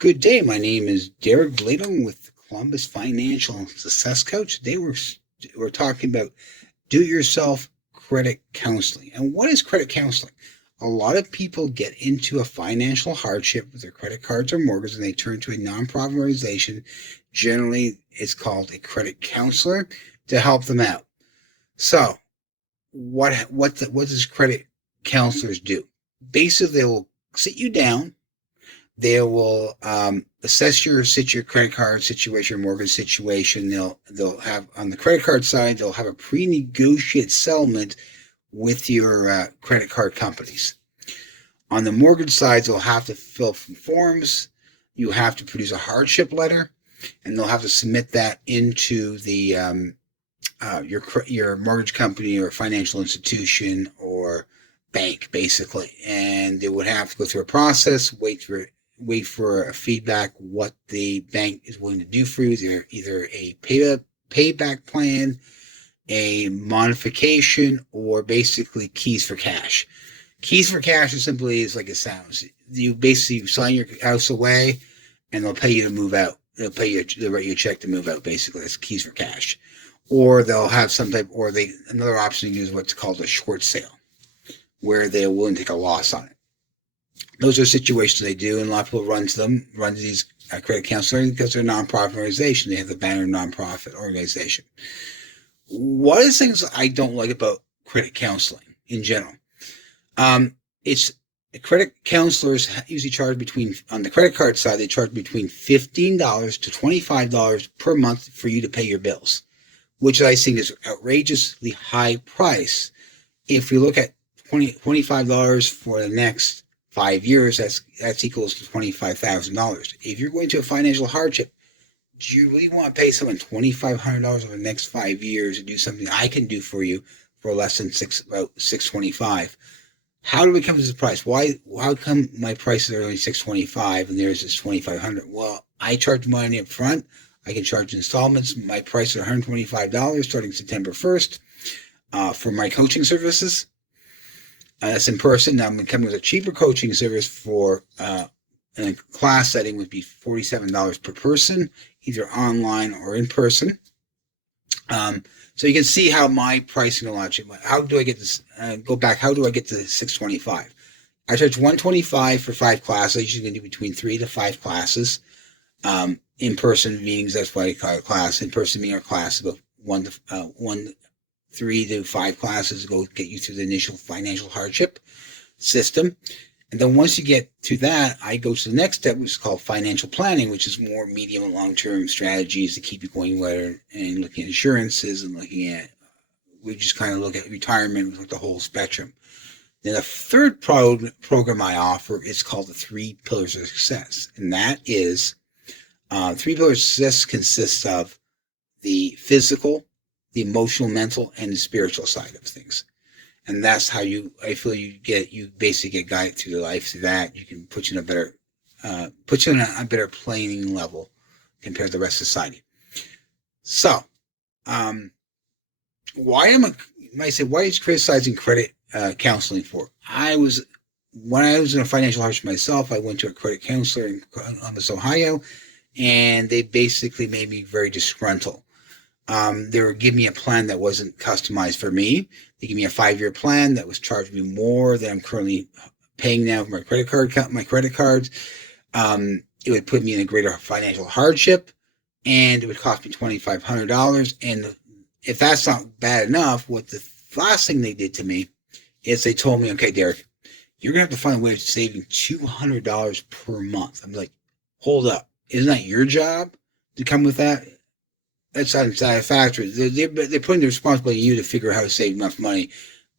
Good day. My name is Derek Bladel with Columbus Financial Success Coach. Today we're talking about do-it-yourself credit counseling. And what is credit counseling? A lot of people get into a financial hardship with their credit cards or mortgages, and they turn to a nonprofit organization. Generally, it's called a credit counselor to help them out. So, what does credit counselors do? Basically, they will sit you down. They will assess your credit card situation, your mortgage situation. They'll have on the credit card side, they'll have a pre-negotiated settlement with your credit card companies. On the mortgage side, they'll have to fill some forms. You have to produce a hardship letter, and they'll have to submit that into the your mortgage company or financial institution or bank, basically. And they would have to go through a process, wait for a feedback what the bank is willing to do for you, either a payback plan, a modification, or basically keys for cash. Keys for cash is simply like it sounds. You basically sign your house away, and they'll pay you to move out. They'll write you a check to move out. Basically, that's keys for cash. Or they'll have another option to use what's called a short sale, where they're willing to take a loss on it. Those are situations they do, and a lot of people run to these credit counseling because they're a nonprofit organization. They have the banner nonprofit organization. One of the things I don't like about credit counseling in general, it's credit counselors usually charge on the credit card side, they charge between $15 to $25 per month for you to pay your bills, which I think is outrageously high price. If you look at $25 for the next 5 years, that's equals to $25,000. If you're going to a financial hardship, do you really want to pay someone $2,500 over the next 5 years to do something I can do for you for less than about $625? How do we come to this price? How come my prices are only $625 and theirs is $2,500? Well, I charge money up front. I can charge installments. My price is $125 starting September 1st for my coaching services. That's in person. Now I'm coming with a cheaper coaching service for in a class setting would be $47 per person, either online or in person. So you can see how my pricing will launch. How do I get this? Go back. How do I get to $625? I charge $125 for 5 classes. I usually do between 3 to 5 classes. In-person meetings, that's why I call it class. In-person meeting or class, about 3 to 5 classes go get you through the initial financial hardship system. And then once you get to that, I go to the next step, which is called financial planning, which is more medium and long-term strategies to keep you going better, and looking at insurances and we just kind of look at retirement with the whole spectrum. Then the third program I offer is called the 3 Pillars of Success. And that is 3 Pillars of Success consists of the physical, the emotional, mental, and the spiritual side of things. And that's how you basically get guided through the life through that. You can put you in a better playing level compared to the rest of society. So, why is criticizing credit counseling for? When I was in a financial hardship myself, I went to a credit counselor in Columbus, Ohio, and they basically made me very disgruntled. They were giving me a plan that wasn't customized for me. They gave me a 5-year plan that was charging me more than I'm currently paying now for my credit cards. It would put me in a greater financial hardship, and it would cost me $2,500. And if that's not bad enough, what the last thing they did to me is they told me, okay, Derek, you're going to have to find a way of saving $200 per month. I'm like, hold up. Isn't that your job to come with that? That's unsatisfactory. They're putting the responsibility on you to figure out how to save enough money,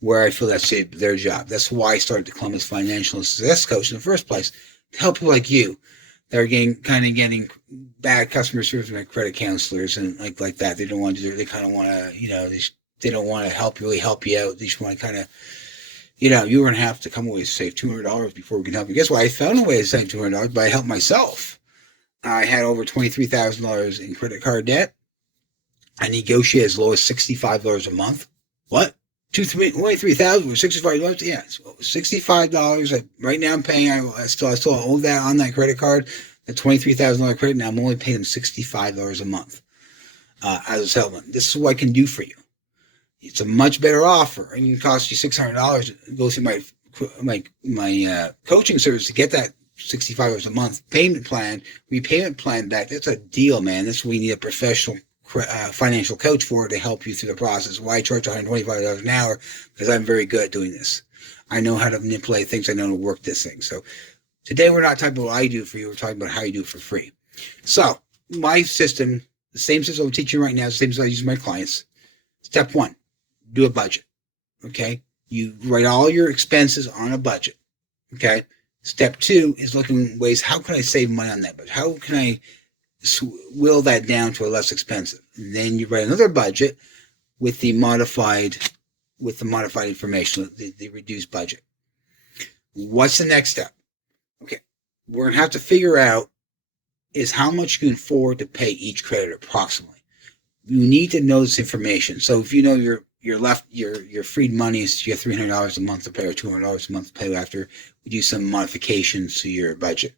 where I feel that's their job. That's why I started the Columbus Financial Success Coach in the first place, to help people like you that are getting bad customer service from credit counselors and like that. They don't want to do. They kind of want to, they don't want to really help you out. They just want to kind of, you're going to have to come away and save $200 before we can help you. Guess what? I found a way to save $200, but I helped myself. I had over $23,000 in credit card debt. I negotiate as low as $65 a month. What? $23,000 with $65? Yeah, so $65. Right now I'm paying. I still owe that on that credit card. That $23,000 credit, now I'm only paying them $65 a month as a settlement. This is what I can do for you. It's a much better offer. And it costs you $600 to go through my coaching service to get that $65 a month payment plan, repayment plan back. That's a deal, man. That's what we need a professional financial coach for, to help you through the process. Why I charge $125 an hour? Because I'm very good at doing this. I know how to manipulate things. I know how to work this thing. So today we're not talking about what I do for you. We're talking about how you do it for free. So my system, the same system I'm teaching right now, is the same system I use with my clients. Step one, do a budget. Okay. You write all your expenses on a budget. Okay. Step two is looking ways, how can I save money on that budget? How can I will that down to a less expensive? And then you write another budget with the modified information, the reduced budget. What's the next step? Okay, we're going to have to figure out is how much you can afford to pay each creditor approximately. You need to know this information. So if you know your freed money is you have $300 a month to pay or $200 a month to pay after we do some modifications to your budget.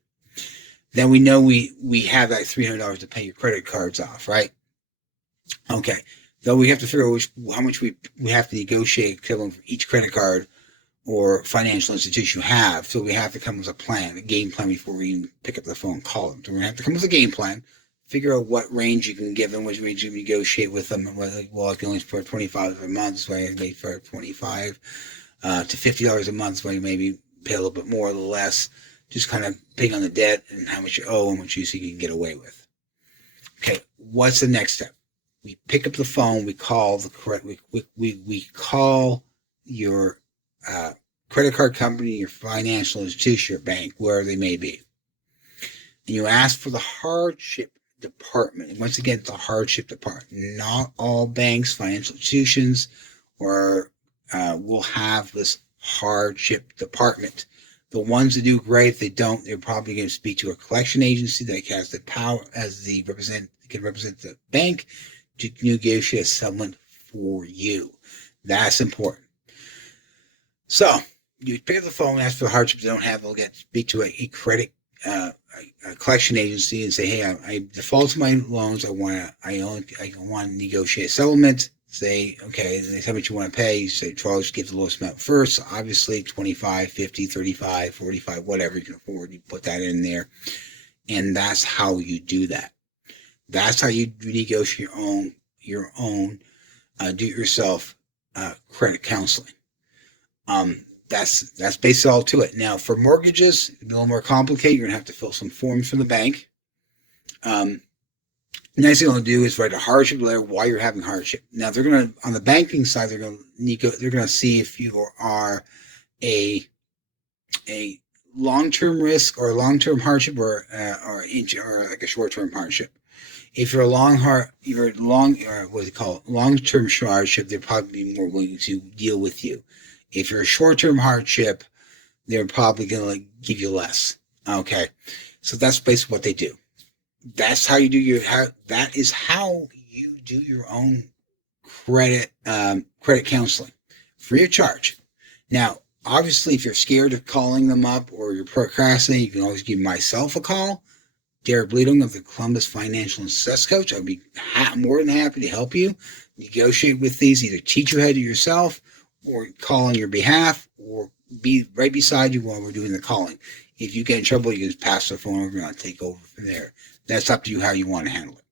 Then we know we have that $300 to pay your credit cards off, right? Okay. Though we have to figure out how much we have to negotiate equivalent for each credit card or financial institution you have. So we have to come with a plan, a game plan before we even pick up the phone and call them. So we're going to have to come with a game plan, figure out what range you can give them, which range you can negotiate with them. Well, I can only afford $25 a month, so I may for $25 to $50 a month, so I maybe pay a little bit more, a little less. Just kind of paying on the debt and how much you owe and what you see you can get away with. Okay, what's the next step? We pick up the phone. We call we call your credit card company, your financial institution, your bank, wherever they may be, and you ask for the hardship department. And once again, it's the hardship department. Not all banks, financial institutions, or will have this hardship department. The ones that do great, if they don't, they're probably going to speak to a collection agency that has the power can represent the bank to negotiate a settlement for you. That's important. So you pick up the phone, ask for the hardship they don't have. They'll speak to a credit a collection agency and say, hey, I defaulted my loans. I want to negotiate a settlement. Say, okay, they tell me what you want to pay. You say, Charles, give the lowest amount first. So obviously, 25, 50, 35, 45, whatever you can afford. You put that in there. And that's how you do that. That's how you negotiate your own do-it-yourself credit counseling. That's basically all to it. Now, for mortgages, it's a little more complicated. You're going to have to fill some forms from the bank. Next thing they'll do is write a hardship letter while you're having hardship. Now they're going to, on the banking side, they're going to see if you are a long-term risk or a long-term hardship or like a short-term hardship. If you're long-term hardship, they're probably more willing to deal with you. If you're a short-term hardship, they're probably going to give you less. Okay, so that's basically what they do. That's how you do that is how you do your own credit counseling, free of charge. Now, obviously, if you're scared of calling them up or you're procrastinating, you can always give myself a call, Derek Bleeding of the Columbus Financial and Success Coach. I'd be more than happy to help you negotiate with these, either teach you how to do yourself or call on your behalf or be right beside you while we're doing the calling. If you get in trouble, you can just pass the phone over and I'll take over from there. That's up to you how you want to handle it.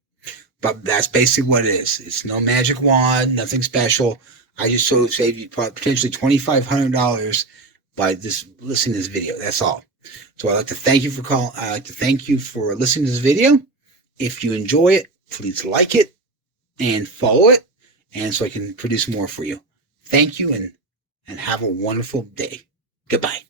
But that's basically what it is. It's no magic wand, nothing special. I just sort of saved you potentially $2,500 by listening to this video. That's all. So I'd like to thank you for calling. I'd like to thank you for listening to this video. If you enjoy it, please like it and follow it, and so I can produce more for you. Thank you and have a wonderful day. Goodbye.